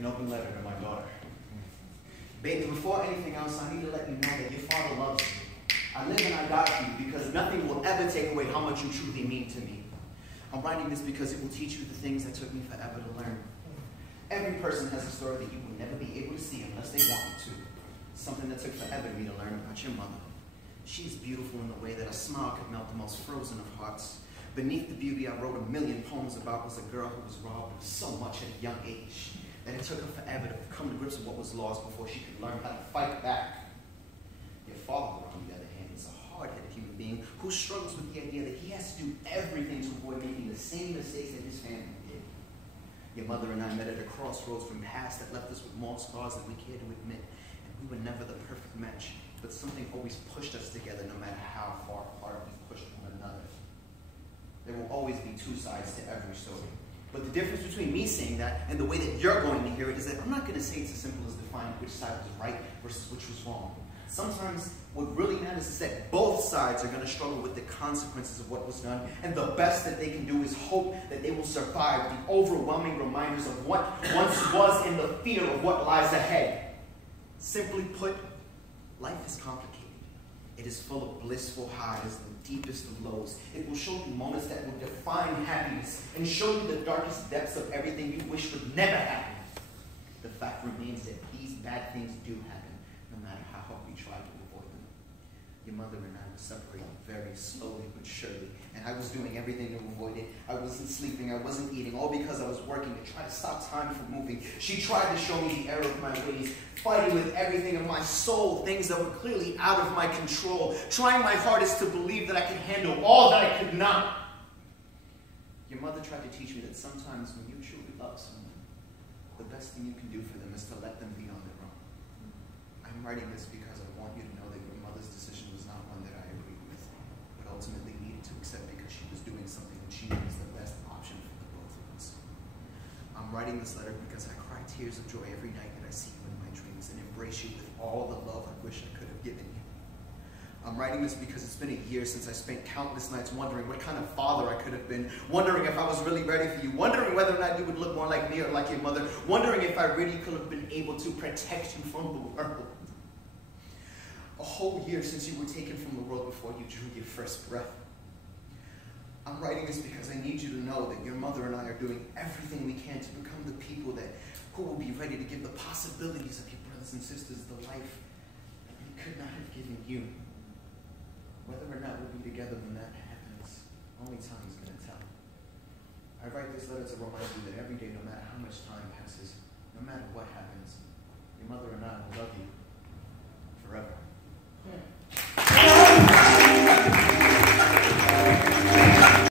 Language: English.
An open letter to my daughter. Baby, before anything else, I need to let you know that your father loves you. I live and I die for you because nothing will ever take away how much you truly mean to me. I'm writing this because it will teach you the things that took me forever to learn. Every person has a story that you will never be able to see unless they want you to. Something that took forever for me to learn about your mother. She's beautiful in the way that a smile could melt the most frozen of hearts. Beneath the beauty I wrote a million poems about was a girl who was robbed of so much at a young age that it took her forever to come to grips with what was lost before she could learn how to fight back. Your father, on the other hand, is a hard-headed human being who struggles with the idea that he has to do everything to avoid making the same mistakes that his family did. Your mother and I met at a crossroads from past that left us with more scars than we cared to admit, and we were never the perfect match, but something always pushed us together no matter how far apart we pushed one another. There will always be two sides to every story. But the difference between me saying that and the way that you're going to hear it is that I'm not going to say it's as simple as defining which side was right versus which was wrong. Sometimes what really matters is that both sides are going to struggle with the consequences of what was done, and the best that they can do is hope that they will survive the overwhelming reminders of what once was and the fear of what lies ahead. Simply put, life is complicated. It is full of blissful highs and the deepest of lows. It will show you moments that will define happiness and show you the darkest depths of everything you wish would never happen. The fact remains that these bad things do happen, no matter how hard we try to avoid them. Your mother and I were separated very slowly but surely, and I was doing everything to avoid it. I wasn't sleeping, I wasn't eating, all because I was working to try to stop time from moving. She tried to show me the error of my ways, fighting with everything in my soul, things that were clearly out of my control, trying my hardest to believe that I could handle all that I could not. Your mother tried to teach me that sometimes when you truly love someone, the best thing you can do for them is to let them be on their own. I'm writing this because I want you to know that your mother's decision was not one that I agreed with, but ultimately needed to accept because she was doing something that she knew was the best option for the both of us. I'm writing this letter because I cry tears of joy every night that I see you in my dreams and embrace you with all the love I wish I could have given you. I'm writing this because it's been a year since I spent countless nights wondering what kind of father I could have been, wondering if I was really ready for you, wondering whether or not you would look more like me or like your mother, wondering if I really could have been able to protect you from the world. A whole year since you were taken from the world before you drew your first breath. I'm writing this because I need you to know that your mother and I are doing everything we can to become the people who will be ready to give the possibilities of your brothers and sisters the life that we could not have given you. Whether or not we'll be together when that happens, only time is going to tell. I write this letter to remind you that every day, no matter how much time passes, no matter what happens, your mother and I will love you